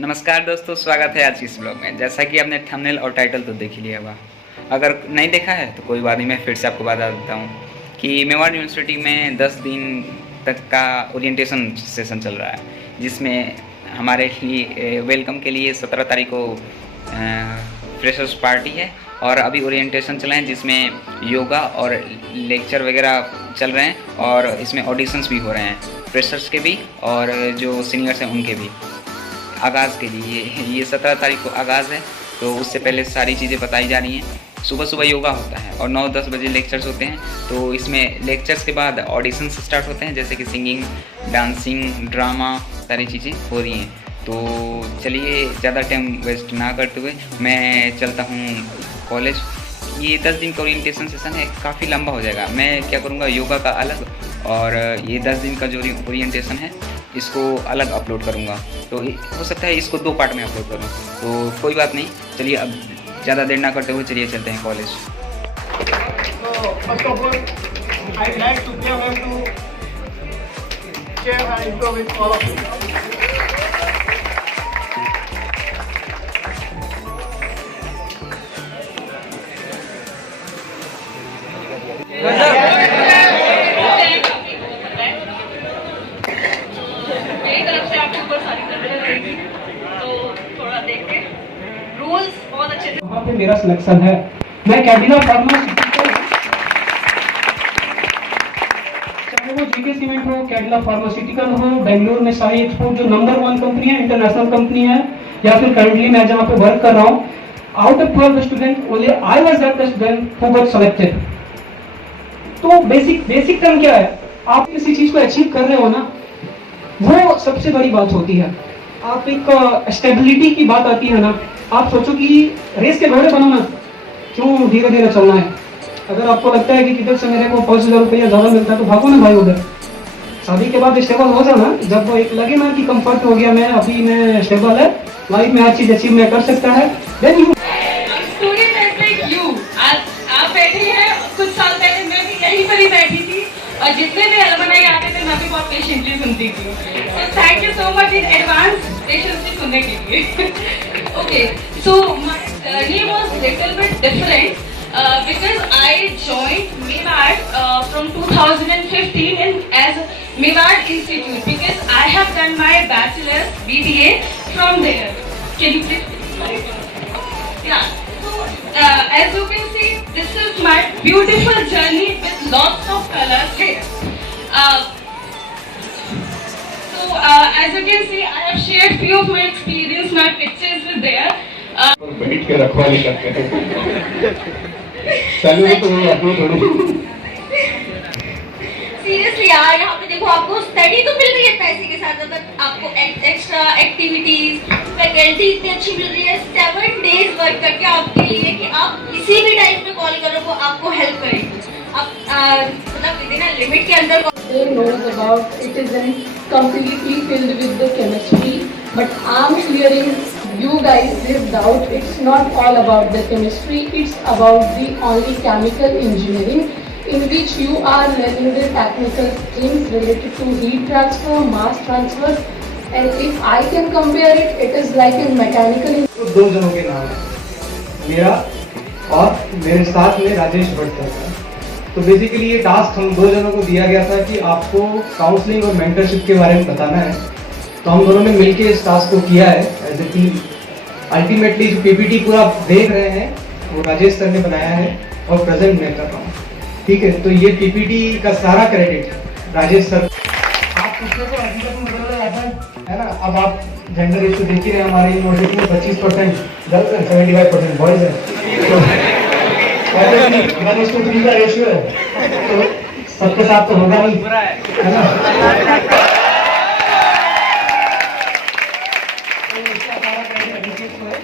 नमस्कार दोस्तों, स्वागत है आज की इस ब्लॉग में। जैसा कि आपने थंबनेल और टाइटल तो देख ही लिया होगा। अगर नहीं देखा है तो कोई बात नहीं, मैं फिर से आपको बता देता हूँ कि मेवाड़ यूनिवर्सिटी में 10 दिन तक का ओरिएंटेशन सेशन चल रहा है, जिसमें हमारे लिए वेलकम के लिए 17 तारीख को फ्रेशर्स पार्टी है और अभी ओरिएंटेशन चल रहे हैं, जिसमें योगा और लेक्चर वगैरह चल रहे हैं और इसमें ऑडिशंस भी हो रहे हैं, फ्रेशर्स के भी और जो सीनियर्स हैं उनके भी। आगाज़ के लिए ये 17 तारीख को आगाज़ है, तो उससे पहले सारी चीज़ें बताई जा रही हैं। सुबह सुबह योगा होता है और 9-10 बजे लेक्चर्स होते हैं। तो इसमें लेक्चर्स के बाद ऑडिशंस स्टार्ट होते हैं, जैसे कि सिंगिंग, डांसिंग, ड्रामा, सारी चीज़ें हो रही हैं। तो चलिए ज़्यादा टाइम वेस्ट ना करते हुए मैं चलता हूँ कॉलेज। ये 10 दिन का ओरिएंटेशन सेशन है, काफ़ी लंबा हो जाएगा। मैं क्या करूँगा, योगा का अलग और ये 10 दिन का जो ओरिएंटेशन है इसको अलग अपलोड करूँगा। तो हो सकता है इसको 2 पार्ट में अपलोड करूँ, तो कोई बात नहीं। चलिए अब ज़्यादा देर ना करते हुए चलिए चलते हैं कॉलेज। वहाँ पे मेरा सिलेक्शन है। मैं कैडिला फार्मास्यूटिकल, चाहे वो जीके सीमेंट हो, कैडिला फार्मास्यूटिकल हो, बेंगलुरु में साई एक्सपोर्ट जो नंबर 1 कंपनी है, इंटरनेशनल कंपनी है, या फिर करंटली मैं जहाँ पे वर्क कर रहा हूँ, out of 12 student only I was that student who got selected. तो बेसिक टर्म क्या है, आप किसी चीज को अचीव कर रहे हो ना, वो सबसे बड़ी बात होती है। आप एक स्टेबिलिटी की बात आती है ना, आप सोचो कि रेस के घोड़े बनो ना, क्यों धीरे धीरे चलना है। अगर आपको लगता है कि किधर से मेरे को 5,000 रुपया ज्यादा मिलता है तो भागो ना भाई उधर। शादी के बाद स्टेबल हो जाना, जब एक लगे ना कि कंफर्ट हो गया, मैं अभी मैं स्टेबल है, लाइफ में हर चीज अचीव मैं कर सकता है, देन यू आप बैठे हैं। कुछ साल पहले मैं भी यहीं पर ही बैठी थी और जितने भी अलमनाई आते थे मैं भी बहुत पेशेंटली सुनती थी। So thank you so much in advance patiently सुनने के लिए। Okay, so my name was little bit different because I joined Mewad from 2015 as Mewad Institute because I have done my bachelor's BBA from there. Can you please? Yeah. So as you can see, this is my beautiful journey with lots of colors here. As you can see, I have shared few of my experience. My pictures were there. बैठ के रखवाली करते हैं। चलो तो अपनी थोड़ी seriously यार, यहाँ पे देखो आपको स्टडी तो मिल रही है पैसे के साथ, बट आपको एक्स्ट्रा एक्टिविटीज, फैकल्टी इतनी अच्छी मिल रही है। 7 डेज वर्क करके आपके लिए कि आप किसी भी टाइम पे कॉल करो वो आपको हेल्प करेगी। आप मतलब विदिन अ लिमिट के अंदर They knows about it isn't completely filled with the chemistry, but I'm clearing you guys this doubt. It's not all about the chemistry, it's about the only chemical engineering in which you are learning the technical things related to heat transfer, mass transfer, and if I can compare it, it is like in mechanical. तो 2 जनों के नाम है, मेरा और मेरे साथ में राजेश भट्ट है। तो बेसिकली ये टास्क हम 2 जनों को दिया गया था कि आपको काउंसलिंग और मेंटरशिप के बारे में बताना है। तो हम दोनों ने मिलकर इस टास्क को किया है एज ए टीम। अल्टीमेटली जो पीपीटी पूरा देख रहे हैं वो राजेश सर ने बनाया है और प्रेजेंट मैं कर रहा हूँ, ठीक है। तो ये पीपीटी का सारा क्रेडिट राजेश सर। आप पूछो तो हकीकत में बदल रहा है ना। अब आप जेंडर रेशियो देख ही रहे हैं, हमारे यूनिवर्सिटी में 25% गर्ल्स है, 75% बॉयज है। 1:3 का रेशियो है, तो सबके साथ तो होगा ही, है ना।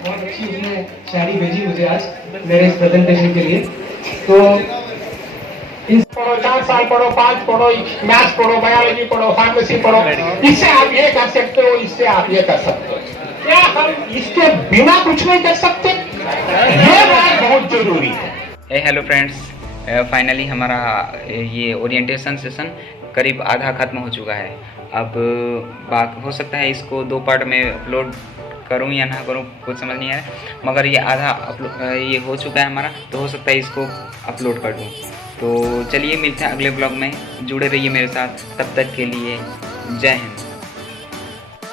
बहुत अच्छी उसने शायरी भेजी मुझे आज मेरे इस प्रेजेंटेशन के लिए। तो पढ़ो, 4 साल पढ़ो, 5 पढ़ो, मैथ्स पढ़ो, बायोलॉजी पढ़ो, फार्मेसी पढ़ो, इससे आप ये कर सकते हो, इससे आप ये कर सकते हो। क्या हम इसके बिना कुछ नहीं कर सकते? ये बात बहुत जरूरी है। हेलो फ्रेंड्स, फाइनली हमारा ये ओरिएंटेशन सेशन करीब आधा ख़त्म हो चुका है। अब बात हो सकता है इसको 2 पार्ट में अपलोड करूँ या ना करूँ कुछ समझ नहीं आ रहा, मगर ये आधा ये हो चुका है हमारा, तो हो सकता है इसको अपलोड कर दूँ। तो चलिए मिलते हैं अगले ब्लॉग में, जुड़े रहिए मेरे साथ, तब तक के लिए जय हिंद।